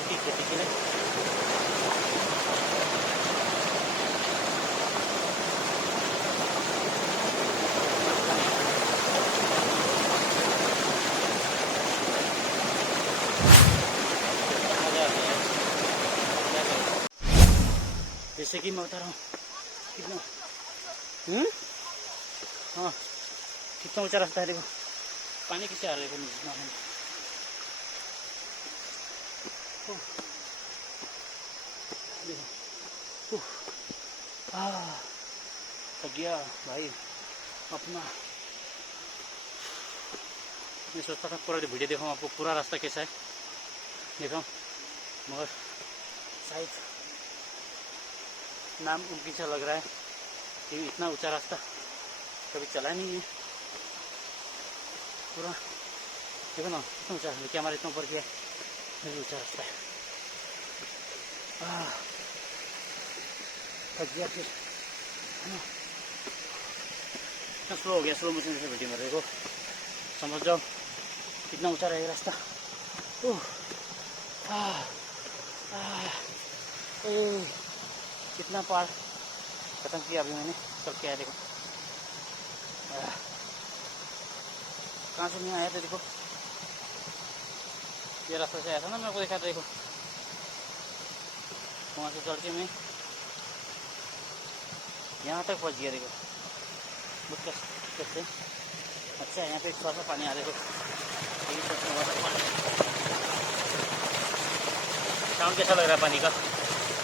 धान की खेती के लिए। जैसे कि मैं बता रहा हूँ कितना हाँ कितना ऊंचा रास्ता है। देखो पानी किससे आ रहा है। देखो थक गया भाई अपना। मैं सोचता था पूरा वीडियो देखो आपको पूरा रास्ता कैसा है देखो, मगर शायद नाम उनकी सा लग रहा है कि इतना ऊंचा रास्ता कभी चला नहीं है पूरा। देखो ना इतना ऊंचा है, क्या हमारे इतना ऊपर किया है, ऊंचा रास्ता है। थक गया फिर है ना, इतना स्लो हो गया, स्लो मोशन से वीडियो में देखो समझ जाओ कितना ऊंचा रहेगा रास्ता। कितना पहाड़ खत्म किया अभी मैंने, चल के आया देखो। कहाँ से नहीं आया था देखो, ये रास्ता से आया था ना, मेरे को देखा था देखो, वहाँ से चढ़ के मैं यहाँ तक पहुँच गया देखो बहुत कष्ट से। अच्छा यहाँ पे थोड़ा सा पानी आ देखो, साउंड कैसा लग रहा है पानी का,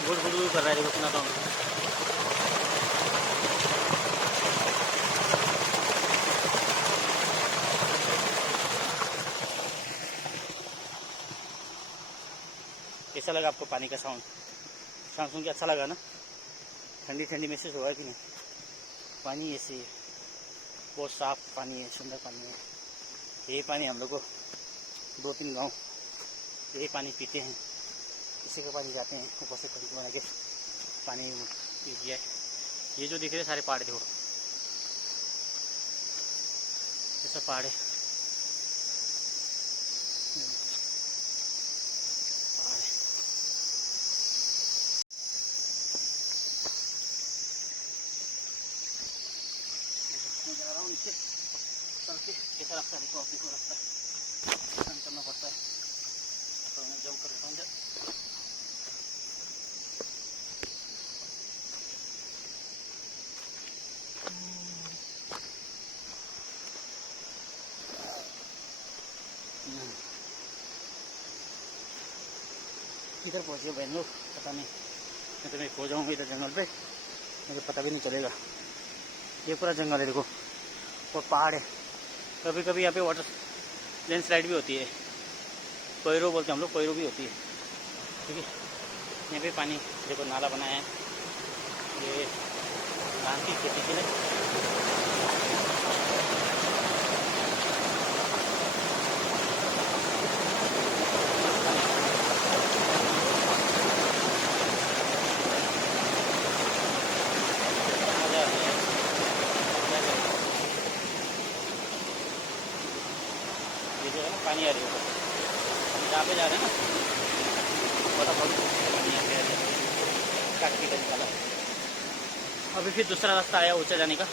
गुड़ गुड़ कर रहा है देखो कितना साउंड। कैसा लगा आपको पानी का साउंड? साउंड सुन के अच्छा लगा ना? ठंडी ठंडी महसूस हुआ कि नहीं? पानी ऐसे बहुत साफ पानी है, सुंदर पानी है। यही पानी हम लोग को 2-3 गांव यही पानी पीते हैं, इसी का पानी जाते हैं ऊपर से खड़ी बना के पानी पी दिया है। ये जो दिख रहे सारे पहाड़ देखो, ऐसा पहाड़ है, पहाड़ है। मैं जा रहा हूँ नीचे चल के, कैसा रास्ता देखो आप, देखो रास्ता जंप करना पड़ता है, तो मैं जंप कर लेता हूँ। इधर पहुँचे बहन लोग, पता नहीं मैं तो मैं खो जाऊँगा इधर जंगल पे, मुझे पता भी नहीं चलेगा। ये पूरा जंगल है देखो और पहाड़ है। कभी कभी यहाँ पे वाटर लैंडस्लाइड भी होती है, कोयरो बोलते हैं हम लोग, कोयरो भी होती है। ठीक है, यहाँ पे पानी देखो नाला बना है, ये धान की खेती के लिए। पानी आ रही है जहाँ पे जा रहे हैं ना, बड़ा बहुत पानी आ रहा है, काट के निकाला। अभी फिर दूसरा रास्ता आया ऊंचा जाने का,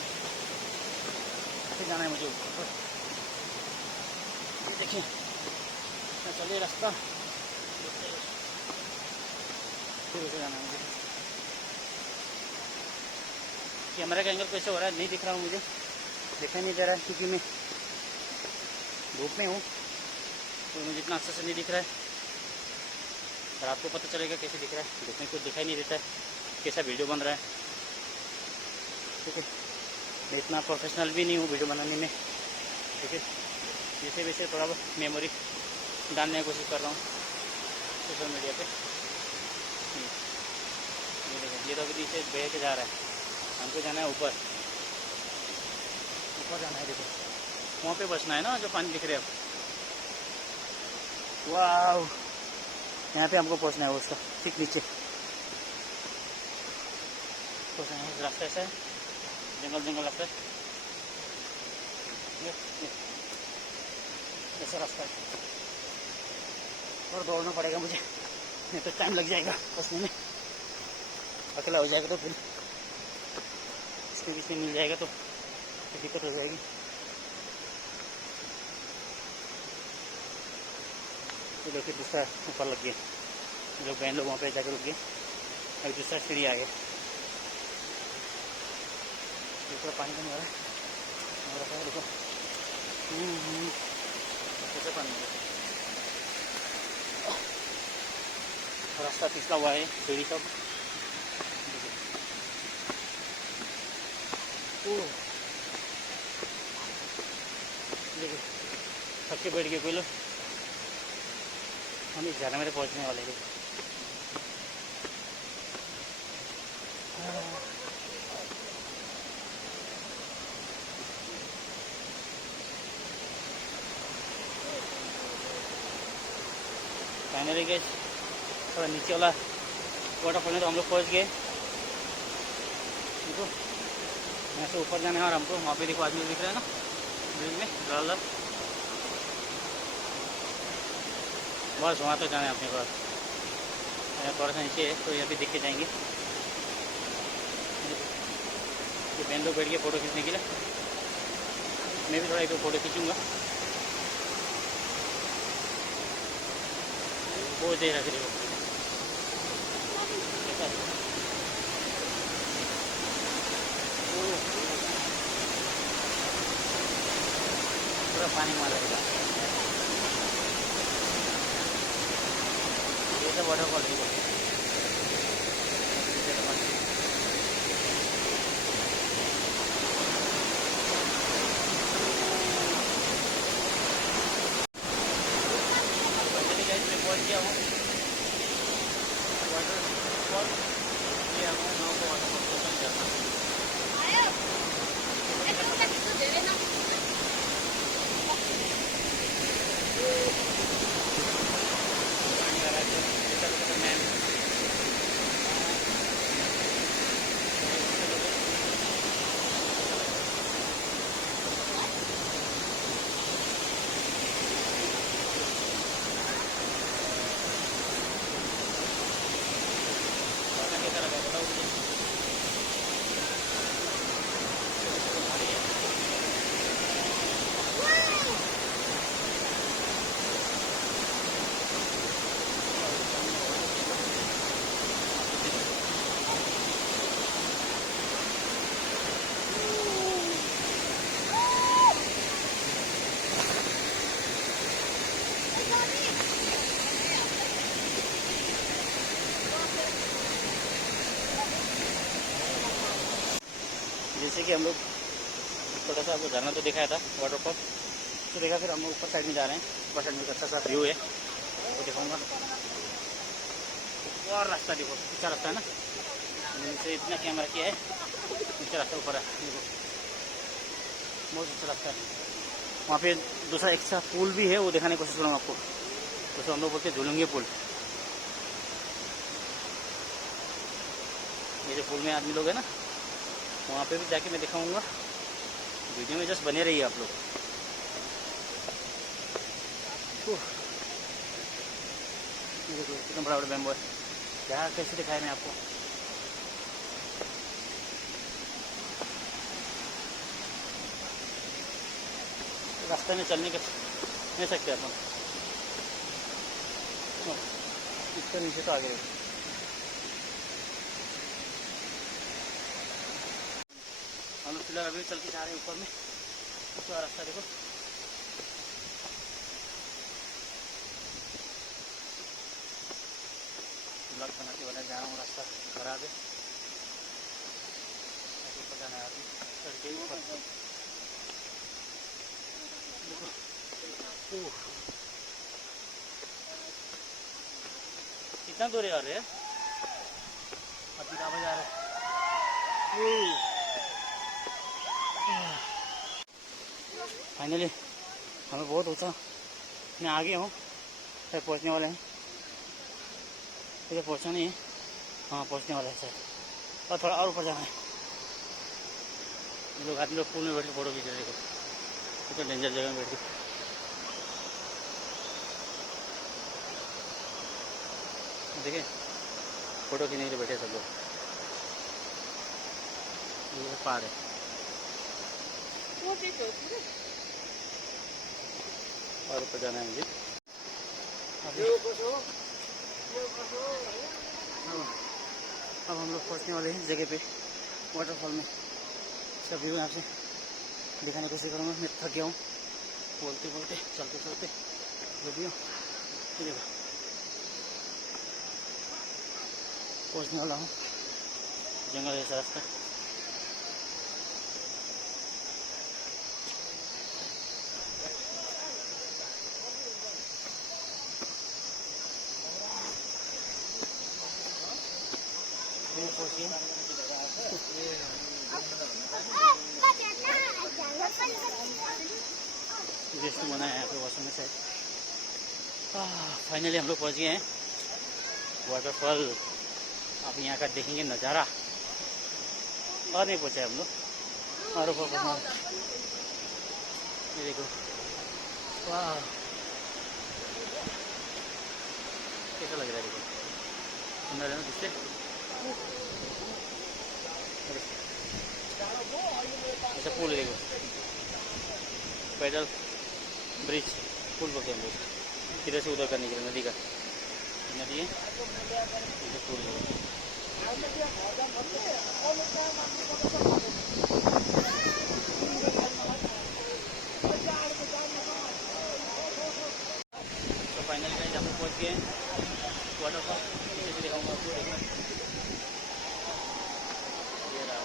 फिर जाना है मुझे ऊपर। ये देखिए चलिए रास्ता, फिर ऊपर जाना है मुझे। कैमरा का एंगल कैसे हो रहा है नहीं दिख रहा हूँ, मुझे दिखाई नहीं दे रहा है क्योंकि मैं धूप में हूँ, तो मुझे इतना अच्छे से नहीं दिख रहा है। और आपको पता चलेगा कैसे दिख रहा है, देखने को दिखाई नहीं देता है कैसा वीडियो बन रहा है। ठीक है, मैं इतना प्रोफेशनल भी नहीं हूँ वीडियो बनाने में। ठीक है, जैसे वैसे थोड़ा बहुत मेमोरी डालने की कोशिश कर रहा हूँ सोशल मीडिया पे। ये देखो, ये तो अभी नीचे बह के जा रहा है, हमको जाना है ऊपर, ऊपर जाना है। देखो वहाँ पे बचना है ना जो पानी दिख रहा है। वाह, यहाँ पे हमको पहुँचना है उसका ठीक नीचे पहुँचना है। रास्ता ऐसा है, जंगल जंगल रास्ता है, ऐसा रास्ता है और दौड़ना पड़ेगा मुझे नहीं तो टाइम लग जाएगा बसने में, अकेला हो जाएगा तो फिर इसके बीच में मिल जाएगा तो दिक्कत हो जाएगी। तो देखिए दूसरा ऊपर लग गया, लोग बहन लोग वहाँ पे जाकर रुक गए, अभी दूसरा सीढ़ी आ गया, पूरा पानी कम हो रहा है, देखो कैसे पानी रास्ता पिछला हुआ है, सीढ़ी सब देखो थक के बैठ गए कोई लोग। हम इस जगह में पहुँचने वाले थे। फाइनली गए थोड़ा नीचे वाला वाटरफॉल में तो हम लोग पहुँच गए। देखो यहाँ से ऊपर जाना है और हमको वहाँ पे देखो आदमी दिख रहा है ना ब्रिज में लाल, बस वहाँ तो जाना है अपने पास। थोड़ा सा नीचे है तो यहाँ पे देख के जाएंगे। ये बहन लोग बैठ के फ़ोटो खींचने के लिए, मैं भी थोड़ा एक फ़ोटो खींचूँगा। बहुत देर है पूरा पानी मार रहेगा। ये तो वाटरफॉल देखो, मैं पहुँच गया हूँ वाटरफॉल। ये हम गाँव को वाटरफॉल को बन जाता है। जैसे कि हम लोग थोड़ा सा आपको झरना तो दिखाया था वाटरफॉल, तो देखा फिर हम लोग ऊपर साइड में जा रहे हैं। ऊपर साइड में अच्छा सा व्यू है वो दिखाऊंगा। और रास्ता देखो, अच्छा रास्ता है ना, नीचे इतना कैमरा किया है, नीचे रास्ता ऊपर है देखो, बहुत अच्छा रास्ता है। वहाँ पे दूसरा एक्स्ट्रा पुल भी है, वो दिखाने की कोशिश करूँगा आपको। तो हम लोग बोलते हैं झूलेंगे पुल। ये जो पुल में आदमी लोग है ना, वहाँ पे भी जाके मैं दिखाऊंगा। वीडियो में जस्ट बने रहिए आप लोग। देखो कितना बड़ा बड़ा बैम्बू है, यहाँ कैसे दिखाया मैं आपको। रास्ते में चलने के नहीं सकते अपन, इसके नीचे तो आगे हम लोग फिलहाल अभी चल के जा रहे हैं ऊपर में। तो रास्ता देखो, ब्लॉक बनाते वाला जा रहा हूँ, रास्ता खराब है, ऊपर जाना है अभी चढ़ के ऊपर। देखो कितना दूर है यार, अभी कहाँ जा रहे हैं। फाइनली हमें बहुत ऊँचा मैं आ गया हूँ, फिर पहुँचने वाले हैं। तो पहुँचा नहीं है, हाँ पहुँचने वाला है सर, और थोड़ा और ऊपर जाना है। लोग आदमी लोग पुल में बैठ के फोटो खींच रहे हैं, कितना डेंजर जगह में बैठ के। देखिए फोटो खींचने के लिए बैठे सब लोग। ये पहाड़ है। और ऊपर जाना है मुझे। अब हम लोग पहुँचने वाले हैं इस जगह पे, वाटरफॉल में। सब व्यू यहाँ से दिखाने की कोशिश करूँगा। मैं थक गया हूँ बोलते बोलते, चलते चलते। वीडियो देखो पहुँचने वाला हूँ। जंगल जैसा रास्ता। रेस्ट बना है यहाँ पे वॉशरूम में से। फाइनली हम लोग पहुँच गए हैं वाटरफॉल। अब यहाँ का देखेंगे नज़ारा। और नहीं पहुँचा हम लोग, और ऊपर पहुँचना। ये देखो वाह कैसा लग रहा है। देखो सुंदर है ना जिससे। ऐसा पुल देखो, पैदल ब्रिज पुल बोलते हैं हम लोग। इधर से उधर करने के लिए नदी का, नदी है पुल है। तो फाइनली कहीं हम लोग पहुँच गए वाटरफॉल। नीचे से दिखाऊंगा आपको। ये रहा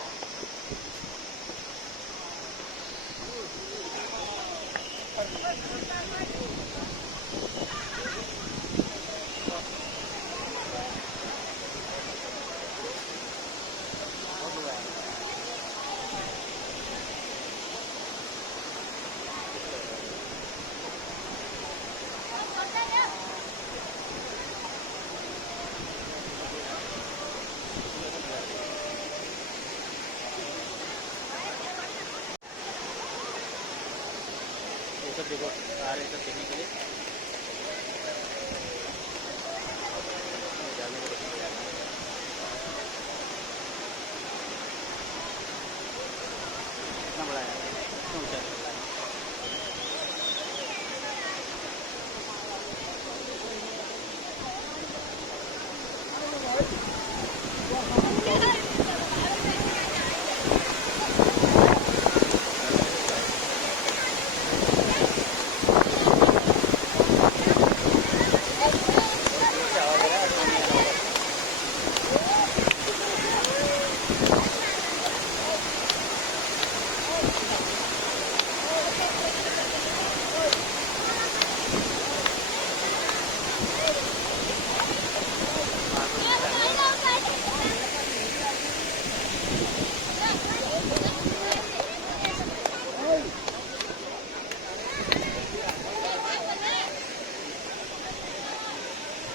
सब देखो आ रहे हैं सब देखने के लिए। कितना बड़ा है, कितना ऊंचा है।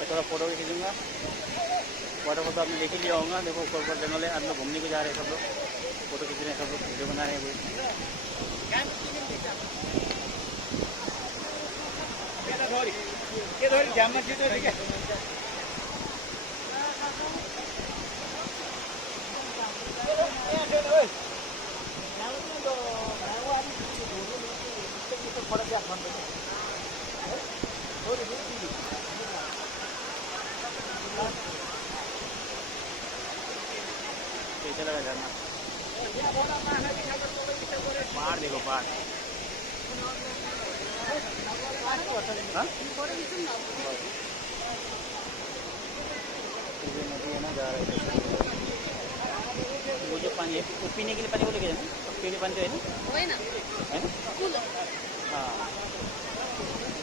थोड़ा फोटो भी खींचूँगा। वाटरफॉल तो आपने देख ही लिया होगा। देखो ऊपर ऊपर जंगल है। आज लोग घूमने को जा रहे हैं सब लोग, फोटो खींच रहे हैं सब लोग, वीडियो बना रहे हैं। कैसा लगा झरना? पहाड़ देखो पहाड़। हाँ? नदी है ना, जा रहे हैं। वो जो पानी है वो पीने के लिए पानी को लेके जाना। पीने पानी तो है ना, है ना? हाँ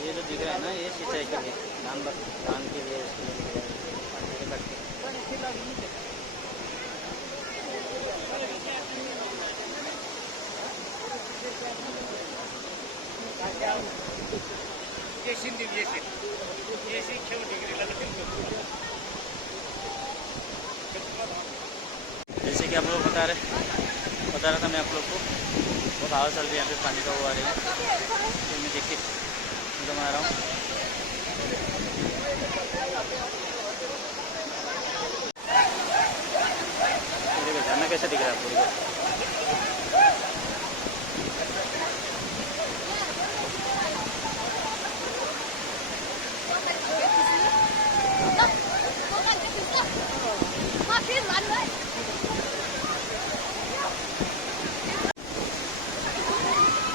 ये जो दिख रहा है ना, ये सिंचाई के लिए, धान के लिए जैसे कि आप लोग बता रहा था मैं आप लोग को, बहुत हवा चल रही है यहाँ पे, पानी का वो आ रही है। तो मैं देखिए एकदम आ रहा हूँ। कैसे दिख रहा है आपको?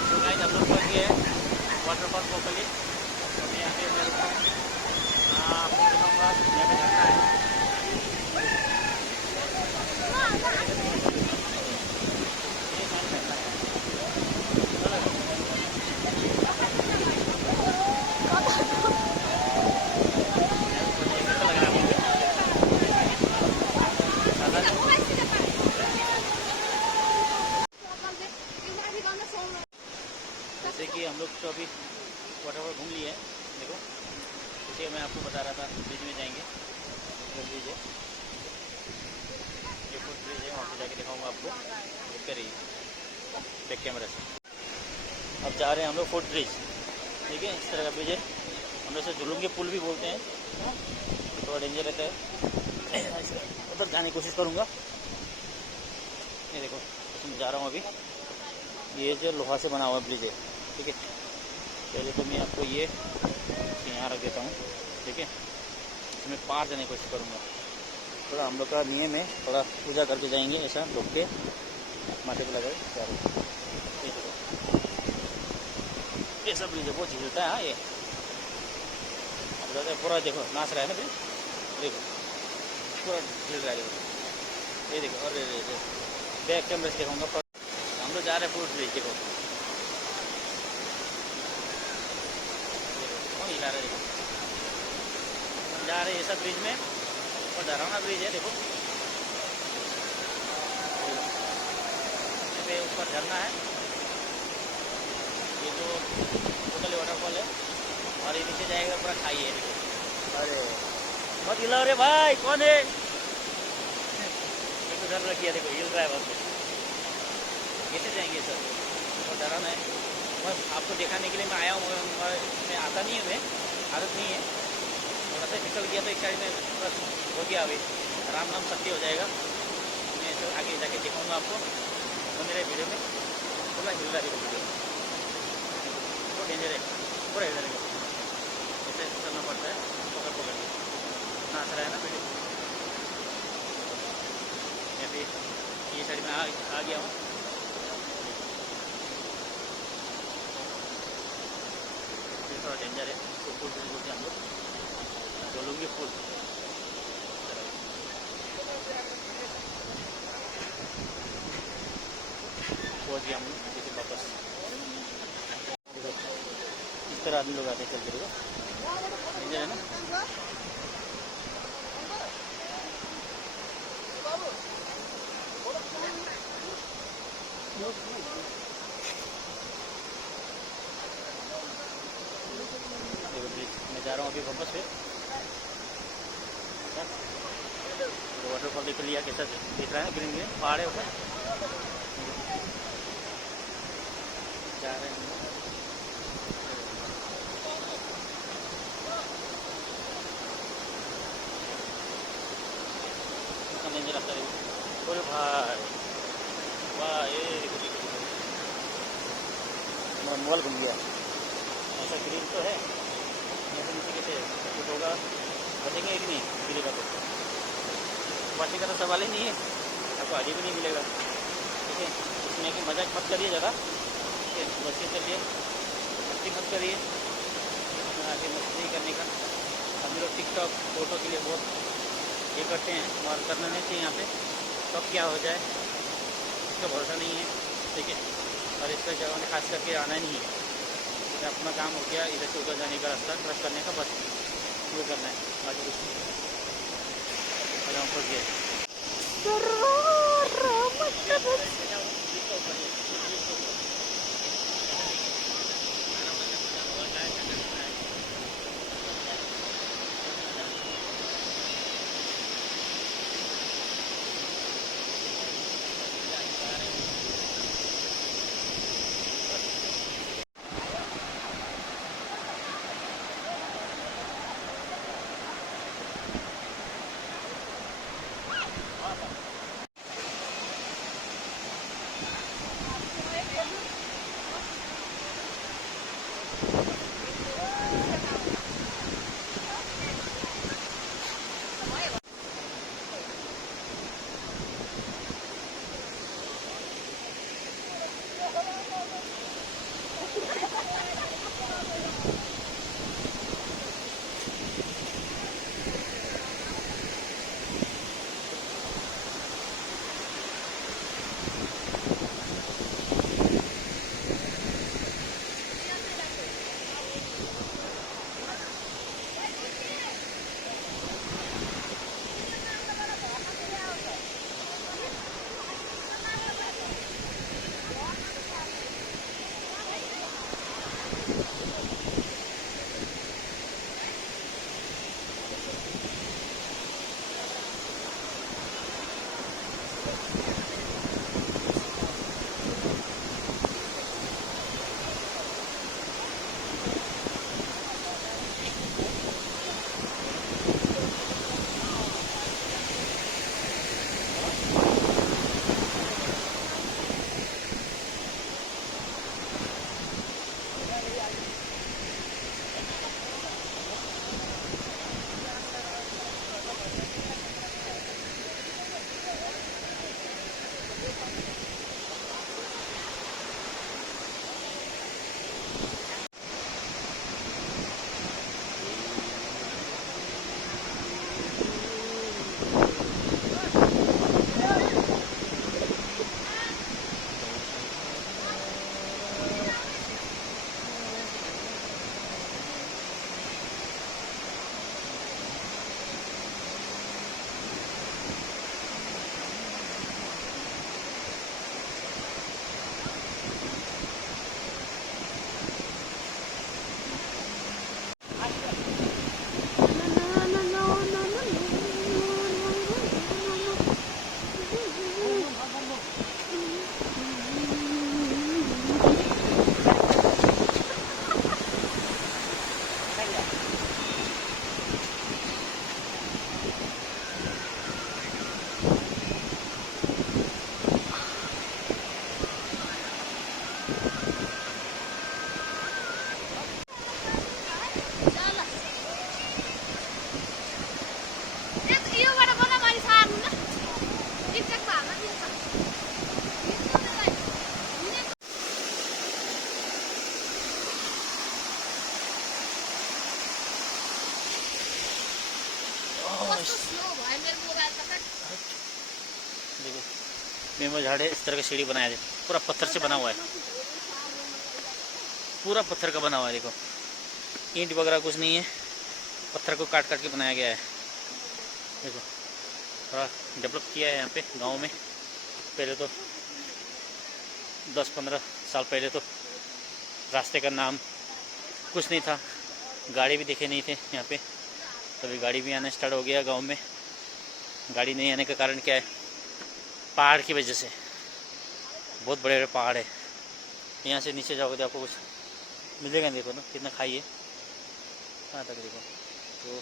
तो गाइस हम लोग पहुँच गए हैं वाटरफॉल पोखली। यहाँ पे मेरे को आपको दिखाऊंगा, यहाँ पे झरना है। जैसे कि हम लोग तो अभी वाटरफॉल घूम लिए हैं, देखो जैसे मैं आपको बता रहा था ब्रिज में जाएंगे, ब्रिज है, ये फुट ब्रिज है, वहाँ पे जाके दिखाऊंगा आपको, देख कर रहिए बैक कैमरा से। अब जा रहे हैं हम लोग फुट ब्रिज, ठीक है, इस तरह का ब्रिज है, हम लोग से झुलूंगे पुल भी बोलते हैं, थोड़ा डेंजर रहता है, उधर जाने की कोशिश करूँगा। ये देखो इसमें जा रहा हूँ अभी, ये जो लोहा से बना हुआ ब्रिज है, ठीक है। पहले तो मैं आपको ये यहाँ रख देता हूँ, ठीक है, इसमें पार जाने की कोशिश करूँगा। थोड़ा हम लोग का नियम है, थोड़ा पूजा करके जाएंगे, ऐसा लोग के माथे पे लगाए जा रहे। ये सब ब्रिज बहुत झीलता है। हाँ ये अब पूरा देखो नाच रहा है ना ब्रिज, देखो पूरा झील रहा है, देखो ये देखो। और बैक कैमरे से दिखाऊंगा, हम लोग जा रहे हैं फुट ब्रिज, देखो हिला रहे, देखो हम जा रहे हैं ये सब ब्रिज में, और डरावना ब्रिज है, देखो पे ऊपर झरना है, ये जो पोखली वाटरफॉल है, और ये नीचे जाएगा पूरा खाई है, देखो। अरे मत हिलाओ रे भाई, कौन है? देखो डर रखिए, देखो हिल रहा है बस, कैसे जाएंगे सर, बहुत डराना है। बस आपको दिखाने के लिए मैं आया हूँ, मैं आता नहीं हूँ, मैं आदत नहीं है, थोड़ा सा फिसल गया तो एक साइड में बस हो गया, अभी राम नाम सत्य हो जाएगा। मैं तो आगे जाके दिखाऊंगा आपको, तो मेरे वीडियो में पूरा हिल रहा है, वीडियो बहुत डेंजर है, पूरा हिल रहा है, ऐसे चलना पड़ता है, पकड़ पकड़ के नाच रहा है ना वीडियो। मैं भी ये साइड में आ गया हूँ, थोड़ा डेंजर है, तो पुल बोलते हैं हम लोग, डोलूंगी पुल। पहुँच गया हम लोग जैसे वापस, इस तरह आदमी लोग आते चलते, देखो डेंजर है ना। मैं जा रहा हूँ अभी वापस फिर, तो वाटरफॉल देख लिया, कैसा दिख रहा है, ग्रीन ग्रीन पहाड़ है ऊपर, जा रहे हैं डेंजर रास्ता है। अरे भाई वाह, ये देखो देखो मेरा मोबाइल घूम गया, ऐसा ग्रीन तो है, ऐसे नीचे कैसे कुछ होगा, बचेंगे कि नहीं, गिरेगा तो बचने का तो सवाल ही नहीं है, आपको आगे भी नहीं मिलेगा, ठीक है। इसमें कि मजाक मत करिए ज़्यादा, ठीक है, बच्चे चलिए, मस्ती मत करिए, आगे मस्ती करने का हम लोग टिकटॉक फोटो के लिए बहुत ये करते हैं, और करना नहीं चाहिए यहाँ पे, कब क्या हो जाए इसका भरोसा नहीं है, ठीक है। और इस पर जगह में खास करके आना नहीं है, तो अपना काम हो गया, इधर से उधर जाने का रास्ता क्रॉस करने का, बस वो करना है, बाकी कुछ नहीं। और हम पहुँच गए। देखो नींबू झाड़ है, इस तरह का सीढ़ी बनाया है, पूरा पत्थर से बना हुआ है, पूरा पत्थर का बना हुआ है। देखो ईंट वगैरह कुछ नहीं है, पत्थर को काट काट के बनाया गया है। देखो थोड़ा डेवलप किया है यहाँ पे गांव में। पहले तो 10-15 साल पहले तो रास्ते का नाम कुछ नहीं था, गाड़ी भी दिखे नहीं थे यहाँ पे। तभी गाड़ी भी आना स्टार्ट हो गया गांव में। गाड़ी नहीं आने का कारण क्या है? पहाड़ की वजह से। बहुत बड़े बड़े पहाड़ है, यहाँ से नीचे जाओगे तो आपको कुछ मिलेगा नहीं। देखो ना कितना खाई है, कहाँ तक देखो। तो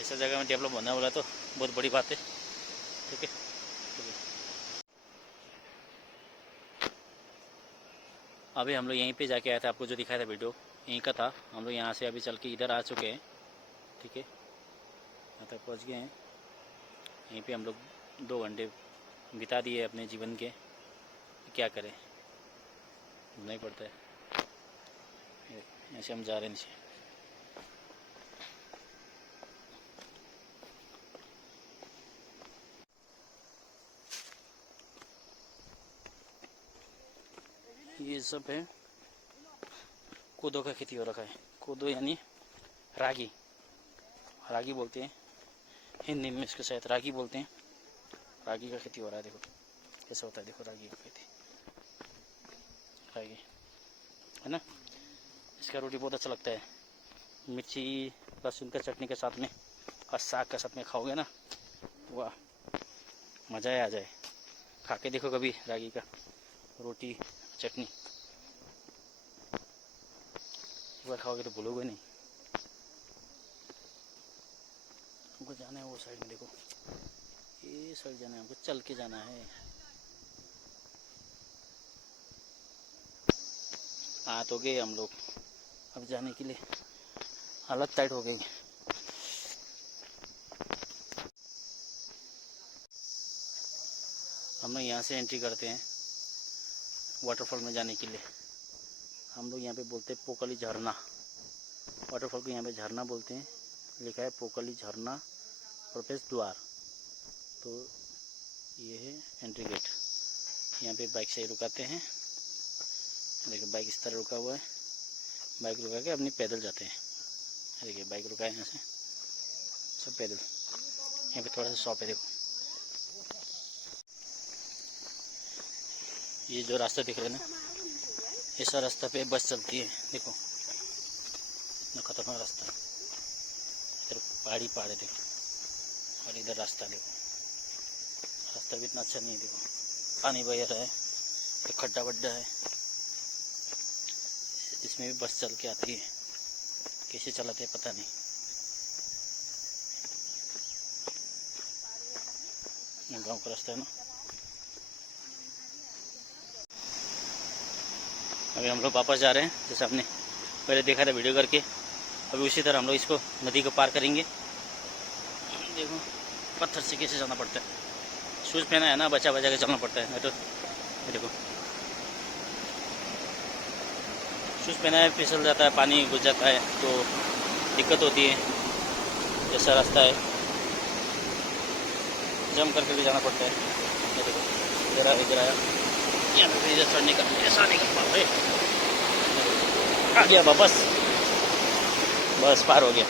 ऐसा जगह में डेवलप होना बोला तो बहुत बड़ी बात है। ठीक है, अभी हम लोग यहीं पे जाके आए थे, आपको जो दिखाया था वीडियो यहीं का था। हम लोग यहाँ से अभी चल के इधर आ चुके हैं। ठीक है, यहाँ तक पहुँच गए हैं। यहीं पे हम लोग 2 घंटे बिता दिए अपने जीवन के। क्या करें, नहीं पड़ता है। ऐसे हम जा रहे हैं नीचे। ये सब है, कोदो का खेती हो रखा है। कोदो यानी रागी, रागी बोलते हैं हिंदी में इसको, शायद रागी बोलते हैं। रागी का खेती हो रहा है। देखो कैसा होता है, देखो रागी का खेती, रागी है ना। इसका रोटी बहुत अच्छा लगता है, मिर्ची लहसुन का चटनी के साथ में और साग के साथ में खाओगे ना, वाह मज़ा आ जाए। खा के देखो कभी रागी का रोटी चटनी, एक बार खाओगे तो भूलोगे नहीं। हमको जाना है वो साइड में, देखो ये साइड जाना है हमको, चल के जाना है। आ तो गए हम लोग, अब जाने के लिए हालत टाइट हो गई। हम लोग यहाँ से एंट्री करते हैं वाटरफॉल में जाने के लिए। हम लोग यहाँ पे बोलते हैं पोकली झरना, वाटरफॉल को यहाँ पे झरना बोलते हैं। लिखा है पोकली झरना प्रवेश द्वार। तो ये है एंट्री गेट। यहाँ पे बाइक से रुकाते हैं। देखिए बाइक इस तरह रुका हुआ है, बाइक रुका के अपनी पैदल जाते हैं। देखिए बाइक रुका है यहाँ से, सब पैदल। यहाँ पे थोड़ा सा शॉप है, देखो ये जो रास्ता दिख रहा है ना, ऐसा रास्ता पे बस चलती है। देखो इतना खतरनाक रास्ता है, इधर पहाड़ी पहाड़ है देखो, और इधर रास्ता देखो, रास्ता भी इतना अच्छा नहीं है। देखो पानी बह रहा है, एक खड्डा वड्डा है, इसमें भी बस चल के आती है। कैसे चलाते हैं पता नहीं। गांव का रास्ता है ना। अभी हम लोग वापस जा रहे हैं, जैसे आपने पहले देखा था वीडियो करके। अभी उसी तरह हम लोग इसको नदी को पार करेंगे। देखो पत्थर से कैसे जाना पड़ता है, शूज़ पहना है ना, बचा बचा के चलना पड़ता है। नहीं तो देखो शूज़ पहना है, फिसल जाता है, पानी घुस जाता है तो दिक्कत होती है। जैसा रास्ता है जम करके भी जाना पड़ता है। ये देखो इधर आया, यहाँ पे इधर चढ़ने का ऐसा निकल पा रहे, आ गया वापस, बस पार हो गया।